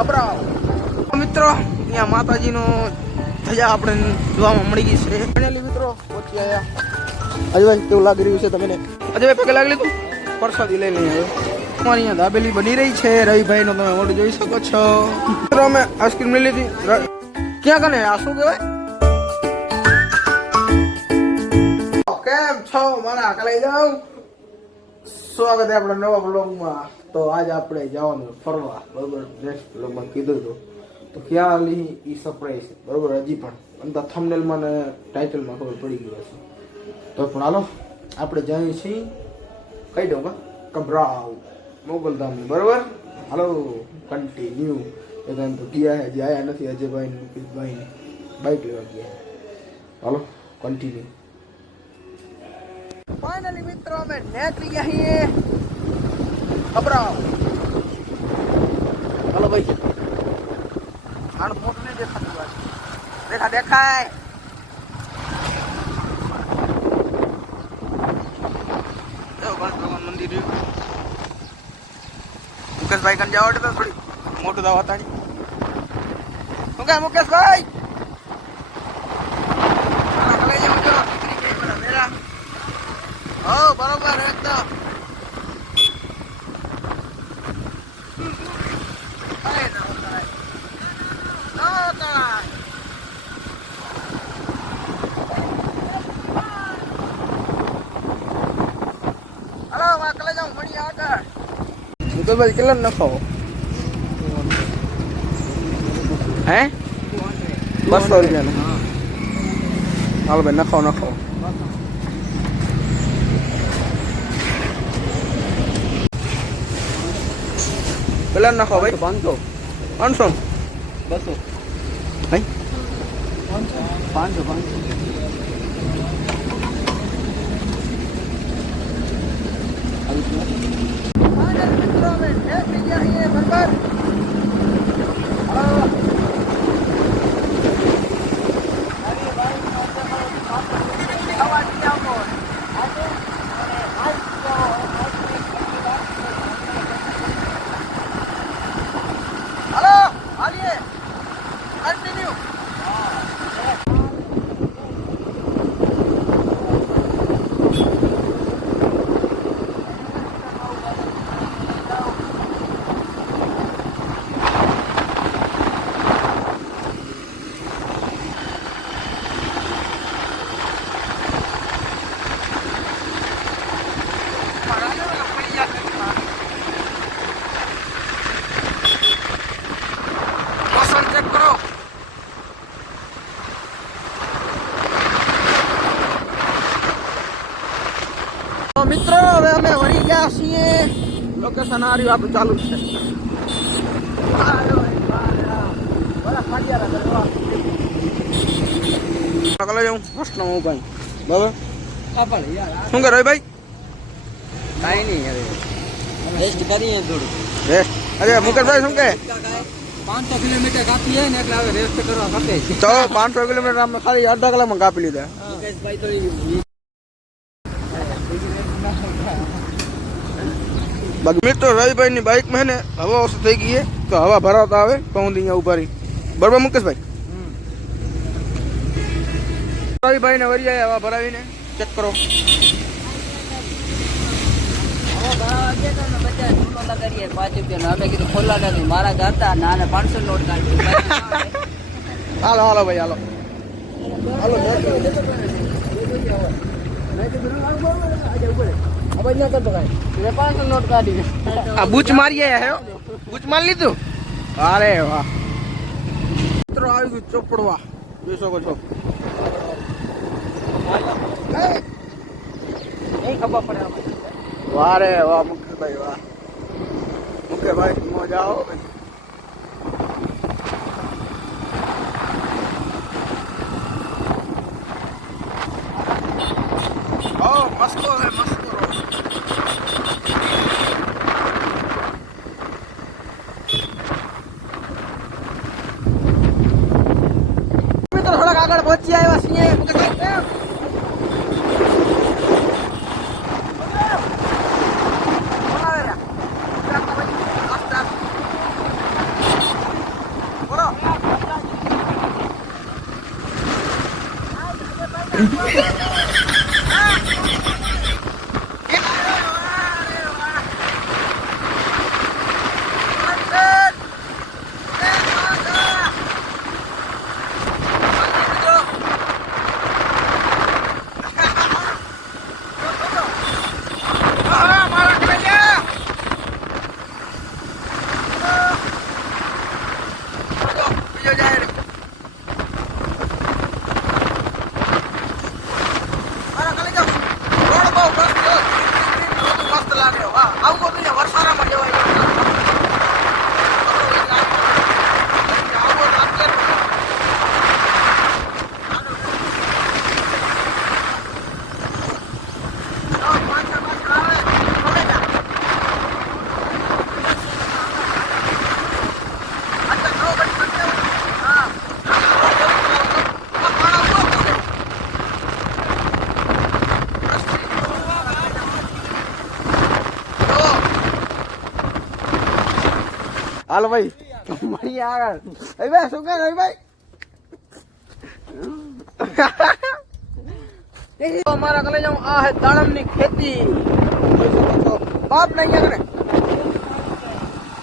અપરાવ મિત્રો અહીંયા માતાજીનો ધજા આપણે જોવામાં મળી ગઈ છે. ફાઇનલી મિત્રો પહોંચી આવ્યા. અજયભાઈ કેવું લાગી રહ્યું છે તમને? અજયભાઈ પગે લાગી લીધું? પ્રસાદી લઈ લઈએ હવે. અમારી અહીંયા દાબેલી બની રહી છે. રવિભાઈનો તમે મોઢું જોઈ શકો છો. મિત્રો અમે આઈસ્ક્રીમ લઈ લીધી. ક્યાં કને આ શું કહેવાય? કેમ છો મારા કલાઈ જાવ? સ્વાગત છે આપણા નવા બ્લોગમાં. તો આજે આપણે જવાનું ફરવા, બરોબર? નેક્સ્ટ બ્લોગમાં કીધું હતું તો ક્યાં લી ઈ સરપ્રાઈઝ છે, બરોબર? હજી પણ અંદર થંબનેલમાં ને ટાઇટલમાં ખબર પડી ગઈ હશે. તો પણ હાલો આપણે જઈએ છીએ કઈ દઉં કબરાવ મોગલધામ, બરોબર? હાલો કન્ટિન્યુ. એ તો ગયા હે, જે આયા નથી અજયભાઈ ને મુકેશભાઈ ને બાઇક લેવા ગયા. હાલો કન્ટિન્યુ. ફાઇનલી મિત્રો અમે નીકળી ગયા છીએ કબરાવ. હાલો ભાઈ, આનું મોટું નહીં દેખાતું વાત. દેખાય ભગવાન મંદિર. મુકેશભાઈ કન જાવ તો થોડી મોટું દાવા તાણી. શું કહે મુકેશભાઈ? બરોબર એકદમ. ભાઈ કેટલા નફો હે? 200 રૂપિયાનો. હાલો ભાઈ નખો. પેલા નખો ભાઈ 500 200 ભાઈ 500 મિત્રો. હવે અમે વળી ગયા છીએ. લોકેશન આ રહ્યું આપણું ચાલુ છે. શું કરે ભાઈ? કાંઈ નહીં, હવે રેસ્ટ કરીએ થોડું. રેસ્ટ? અરે મુકેશભાઈ શું કે 500 કિલોમીટર કાપી જાય ને એટલે હવે રેસ્ટ કરવા કાપે છે. તો 500 કિલોમીટર અમે ખાલી અડધા કલાકમાં કાપી લીધા. મુકેશભાઈ તો બાકી મિત્રો રવિભાઈ ની બાઇક માં ને હવા ઓછી થઈ ગઈ છે તો હવા ભરાવતા આવે તો હું અહીંયા ઉભા રહી. બરોબર મુકેશભાઈ? રવિભાઈ ને વરી જાય હવા ભરાવીને ચેક કરો. મારા હતા ના 500 નોટ કાઢી. હાલો ભાઈ હાલો. બૂચ મારી આવ્યા. બૂચ મારી લીધું. અરે વાહ મિત્રો, આવી ગયું ચોપડવા, જોઈ શકો છો. ખબર પડે. વાહ રે વાહ મુકેશભાઈ, વાહ મુકેશભાઈ, મજા આવો ભાઈ. મસ્તો હે મસ્તો. થોડાક આગળ પહોંચી આવ્યા છીએ. હાલો ભાઈ મળી આગળ ભાઈ શું કહે ભાઈ અમારા કલે જાઉં આ હે દાડમ ની ખેતી બાપ નહીં આગળ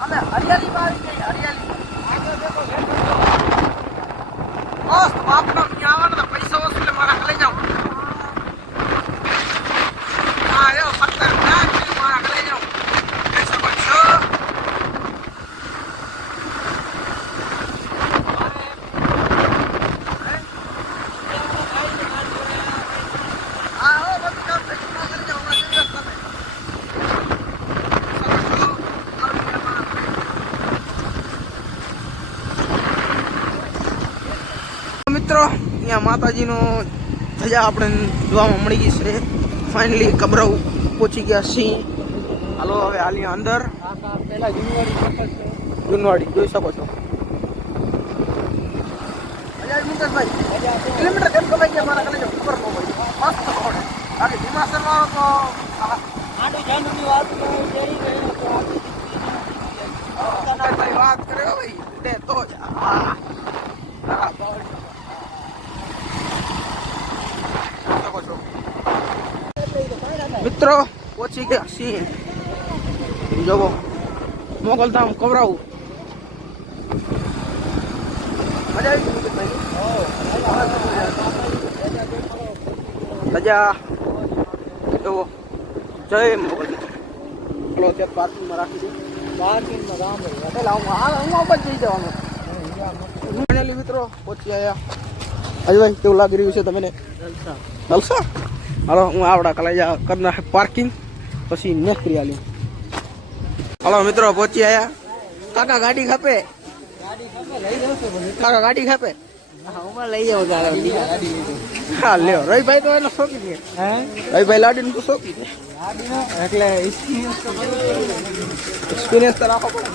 અમે હરિયાળી માં હરિયાળી બસ બાપ નો આવવાના પૈસા વસૂલે મારા કલે જાઉં હા એવો પત્તર મારા કલે જાઉં મિત્રો અહીંયા માતાજીનો ધજા આપણે જોવામાં મળી ગઈ છે ફાઇનલી કબરાઉ પહોંચી ગયા સિંહ હાલો હવે હાલી અંદર પેલા જુનવાડી જોઈ શકો છો કિલોમીટર કેમ કમાઈ ગયા મારા કને ખબર ન પડી મસ્ત ખબર બાકી હિમાચલ વાળો તો આડું જાનની વાત વાત કરે ભાઈ દે તો જ મિત્રો પહોંચી ગયા સિંહ જોવો મોગલધામ કવરાવું મજા આવી ધજા જોવો જય મોગલ ચલો ત્યાં પાર્કિંગમાં રાખી દે પાર્કિંગમાં રામ પેલા હું જ જઈ જવાનું ફાઇનલી મિત્રો પહોંચી આવ્યા અજયભાઈ કેવું લાગી રહ્યું છે તમને જલસા હાલો હું આવડા કલાઈ કરના પાર્કિંગ પછી નેકરી આલી હાલો મિત્રો પહોંચી આવ્યા કાકા ગાડી ખાપે કાકા ગાડી ખાપે લઈ જાવ હા લ્યો રવિભાઈ તો એનો શોખી છે રવિભાઈ લાડી નું તો શોખી છે એટલે એક્સપિરિયન્સ તો રાખો પડે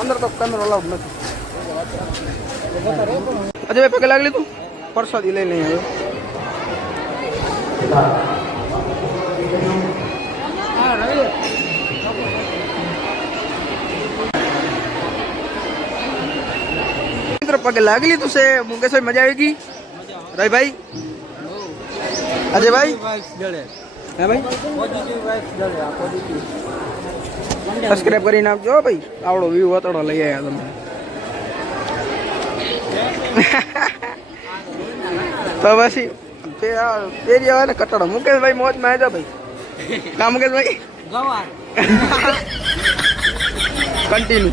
અંદર તો કેમેરો અલાઉડ નથી અજયભાઈ પગે લાગી લીધું પરસાદી લઈ લઈ આવ્યો પગે લાગી લીધું છે મુકેશભાઈ મજા આવી ગઈ રવિભાઈ અજયભાઈ હે ભાઈ સબસ્ક્રાઇબ કરીને આપજો ભાઈ આવડો વ્યૂ વતડો લઈ આવ્યા તમે તો પછી તેરી આવે ને કટડો મુકેશભાઈ મોજ માં આવજો ભાઈ કા મુકેશભાઈ કન્ટિન્યુ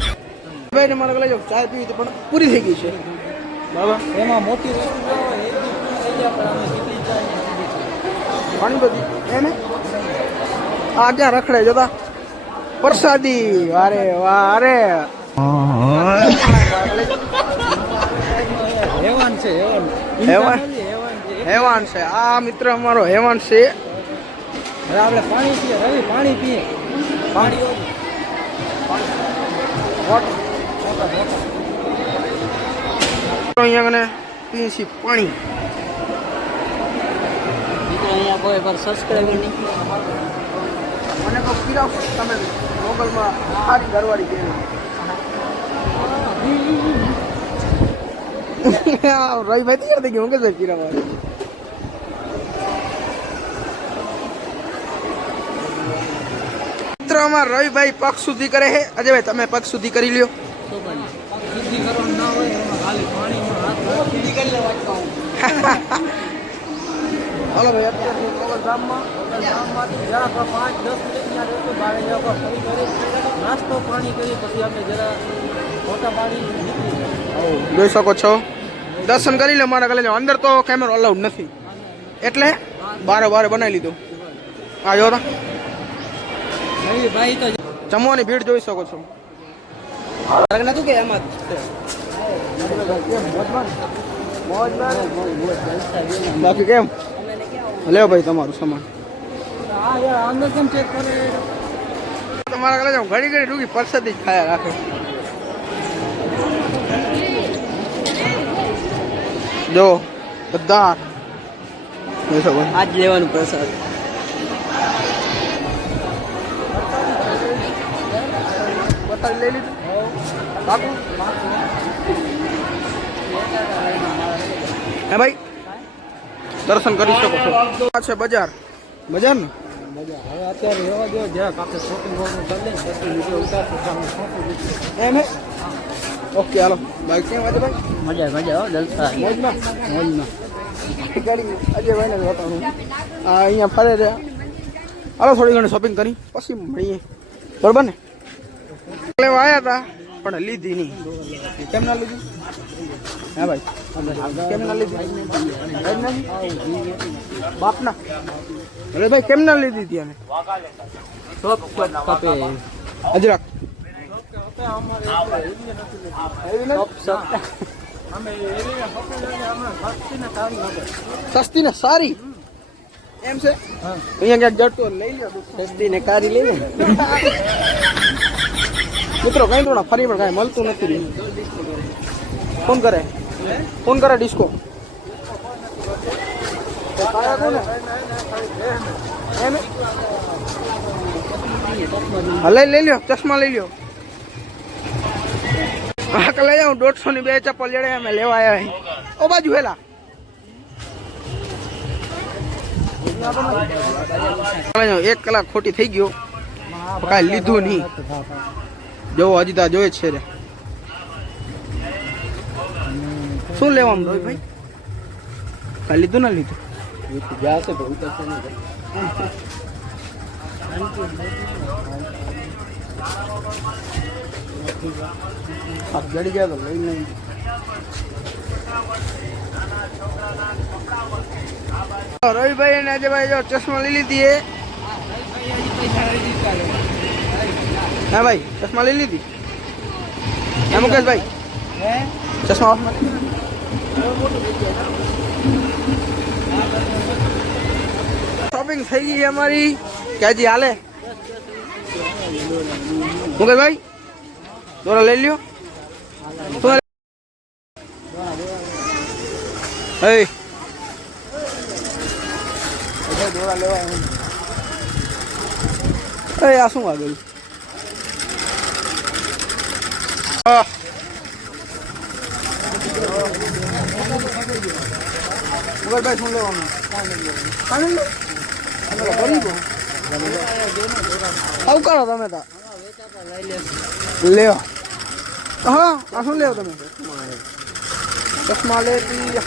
ભાઈ ને મારે લઈ જાવ ચા પીવી તો પણ પૂરી થઈ ગઈ છે બાબા એમાં મોટી ઘણી બધી એને આ ક્યાં રખડે જતા પ્રસાદી વારે વારે હેવાન છે હેવાન છે આ મિત્ર અમારો હેવાન છે હવે આપણે પાણી પીએ રવિ પાણી પીએ પાણી અહીંયા કને પીએ છીએ પાણી અહીંયા કોઈ પર સબસ્ક્રાઈબર નહીં મને તો પીરાવ તમે મોગલમાં સારી ઘરવાળી ગયેલી રવિભાઈ તૈયાર થઈ ગયું હું કે સાહેબ ચીરામાં મિત્રોમાં રવિભાઈ પગ સુધી કરે છે. અજયભાઈ તમે પગ સુધી કરી લ્યો. હાલો ભાઈ અત્યારે ગામમાં નાસ્તો પાણી કરી પછી આપણે જરા ફોટા પાડી જોઈ શકો છો. દર્શન કરી લો મારા કલે. અંદર તો કેમેરો અલાઉડ નથી એટલે બારે બનાવી લીધું. આ જો જમવાની ભીડ જોઈ શકો છો. નતું કે એમાં બાકી કેમ લ્યો ભાઈ તમારું સામાન તમારા કલે જાઉં ઘડી ઘડી ડૂગી પરસેદી જ ખાયા રાખે. જો બધા આજ લેવાનું પ્રસાદ. લઈ લીધું હે ભાઈ દર્શન કરી શકો છો. આ છે બજાર ને હવે અત્યારે એવા જો જ્યાં આપણે શોપિંગ વોપિંગ કરી લઈએ પછી વિડીયો ઉતારશું. એમ હે ઓકે હાલો બાઈક કેમ આજે ભાઈ મજા જલસા મોજમાં ગાડી અજયભાઈને જ બતાવું. અહીંયા ફરે રહ્યા. હાલો થોડી ઘણી શોપિંગ કરી પછી મળીએ બરોબર ને. લેવા આવ્યા હતા પણ લીધી નહીં. કેમ ના લીધી હા ભાઈ કેમ ના લીધી બાપના અરે ભાઈ કેમ ના લીધી ત્યાં અજરાક સસ્તી ને સારી એમ છે. અહીંયા ક્યાંક જડતો લઈ લો. સસ્તી ને કારી લઈ લે મિત્રો કઈ થોડા ફરી પણ કાંઈ મળતું નથી. ફોન કરે ડિસ્કો લઈ લ્યો ચશ્મા લઈ લ્યો. હા કે લઈ જાઉં 150 ની 2 ચપ્પલ જડે અમે લેવા આવ્યા. ઓ બાજુ હેલા એક કલાક ખોટી થઈ ગયો કાંઈ લીધું નહીં. જોવો હજી તા જોઈ છે રે. શું લેવાનું રોય ભાઈ કાંઈ લીધું ના લીધું જડી ગયા તો લઈ નહીં. રવિભાઈ અને અજયભાઈ જો ચશ્મા લઈ લીધી એ. હા ભાઈ ચશ્મા લઈ લીધી. હા મુકેશભાઈ ચશ્મા શોપિંગ થઈ ગઈ અમારી કે હજી હાલે. મુકેશભાઈ દોરા લઈ લ્યો. દોરા લેવા આ શું આગળ મુકેશભાઈ શું લેવાનું આવકારો તમે તા લ્યો. હા આ શું લેવો તમે ચશ્મા લેતી.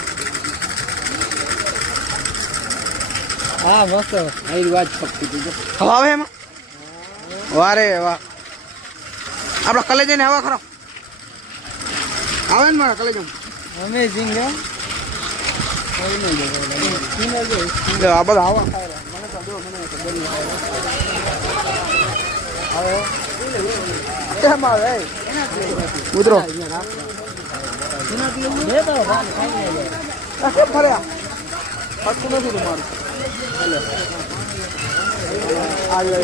હા મસ્ત અહીં વાત ફક્તી હવા આવે એમાં વારે વાહ. આપડા કલે જઈને હવા ખરો આવે ને મારા કલે જવું અમેઝિંગ હે. આ બધા હવા કેમ આવે મિત્રો કેમ ફર્યા ફરતું નથી તમારું. આવે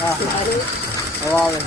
હા હવે આવે